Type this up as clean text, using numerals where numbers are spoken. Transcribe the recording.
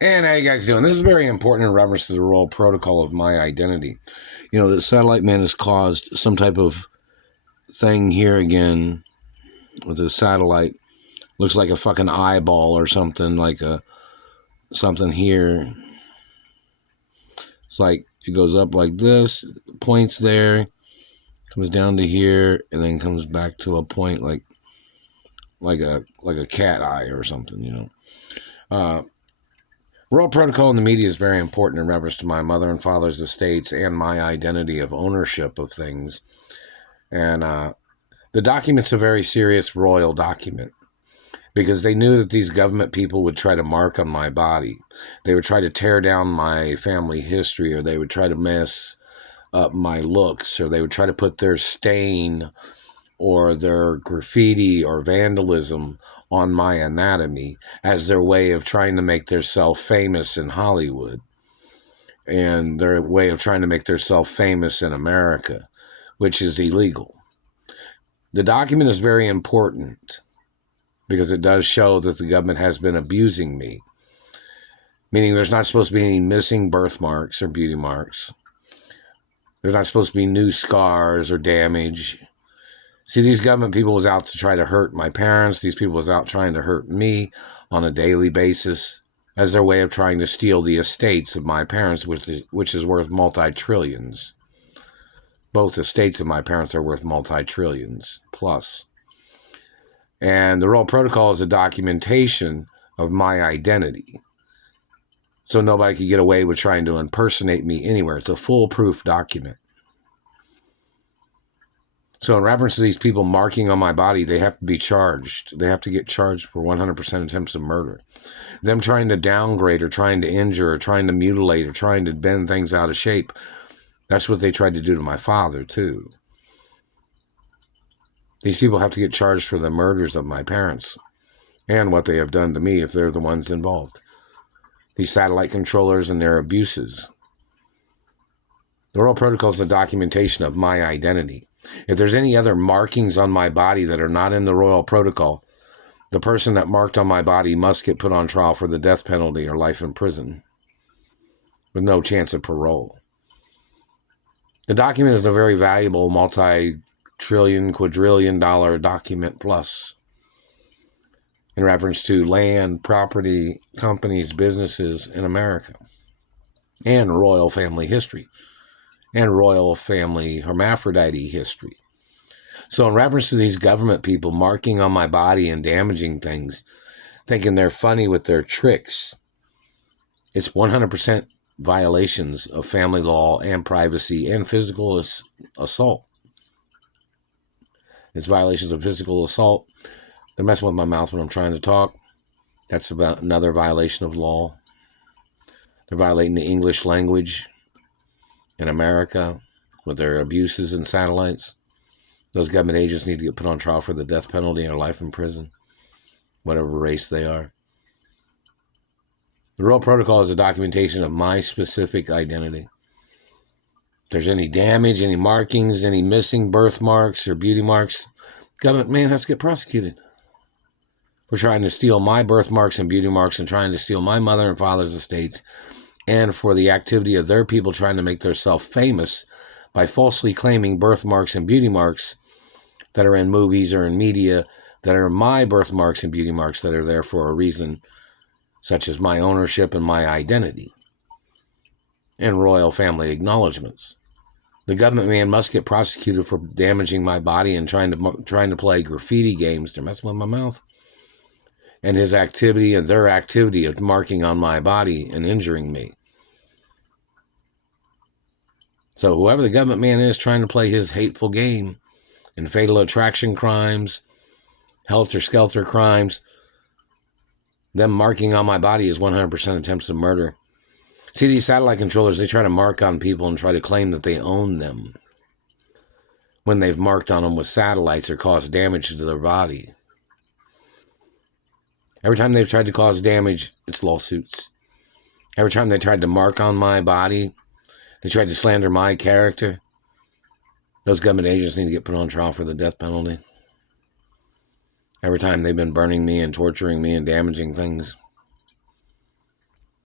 And how you guys doing? This is very important in reference to the Royal Protocol of my identity. You know, the satellite man has caused some type of thing here again with the satellite. Looks like a fucking eyeball or something, like a something here. It's like it goes up like this, points there, comes down to here, and then comes back to a point like a cat eye or something, you know. Royal protocol in the media is very important in reference to my mother and father's estates and my identity of ownership of things. And the document's a very serious royal document because they knew that these government people would try to mark on my body. They would try to tear down my family history, or they would try to mess up my looks, or they would try to put their stain or their graffiti or vandalism on my anatomy as their way of trying to make themselves famous in Hollywood and their way of trying to make themselves famous in America, which is illegal. The document is very important because it does show that the government has been abusing me, meaning there's not supposed to be any missing birthmarks or beauty marks. There's not supposed to be new scars or damage. See, these government people was out to try to hurt my parents. These people was out trying to hurt me on a daily basis as their way of trying to steal the estates of my parents, which is worth multi-trillions. Both estates of my parents are worth multi-trillions plus. And the Royal Protocol is a documentation of my identity. So nobody could get away with trying to impersonate me anywhere. It's a foolproof document. So in reference to these people marking on my body, they have to be charged. They have to get charged for 100% attempts of murder. Them trying to downgrade or trying to injure or trying to mutilate or trying to bend things out of shape, that's what they tried to do to my father too. These people have to get charged for the murders of my parents and what they have done to me if they're the ones involved. These satellite controllers and their abuses. The Royal Protocol is a documentation of my identity. If there's any other markings on my body that are not in the Royal Protocol, the person that marked on my body must get put on trial for the death penalty or life in prison with no chance of parole. The document is a very valuable multi-trillion, quadrillion dollar document plus in reference to land, property, companies, businesses in America and royal family history and royal family hermaphrodite history. So in reference to these government people marking on my body and damaging things, thinking they're funny with their tricks, it's 100% violations of family law and privacy and physical assault. It's violations of physical assault. They're messing with my mouth when I'm trying to talk. That's about another violation of law. They're violating the English language in America with their abuses and satellites. Those government agents need to get put on trial for the death penalty or life in prison, whatever race they are. The Royal Protocol is a documentation of my specific identity. If there's any damage, any markings, any missing birthmarks or beauty marks, government man has to get prosecuted for trying to steal my birthmarks and beauty marks and trying to steal my mother and father's estates, and for the activity of their people trying to make themselves famous by falsely claiming birthmarks and beauty marks that are in movies or in media that are my birthmarks and beauty marks that are there for a reason, such as my ownership and my identity and royal family acknowledgments. The government man must get prosecuted for damaging my body and trying to play graffiti games to mess with my mouth. And his activity and their activity of marking on my body and injuring me. So whoever the government man is trying to play his hateful game in fatal attraction crimes, helter-skelter crimes, them marking on my body is 100% attempts of murder. See, these satellite controllers, they try to mark on people and try to claim that they own them when they've marked on them with satellites or caused damage to their body. Every time they've tried to cause damage, it's lawsuits. Every time they tried to mark on my body, they tried to slander my character, those government agents need to get put on trial for the death penalty. Every time they've been burning me and torturing me and damaging things.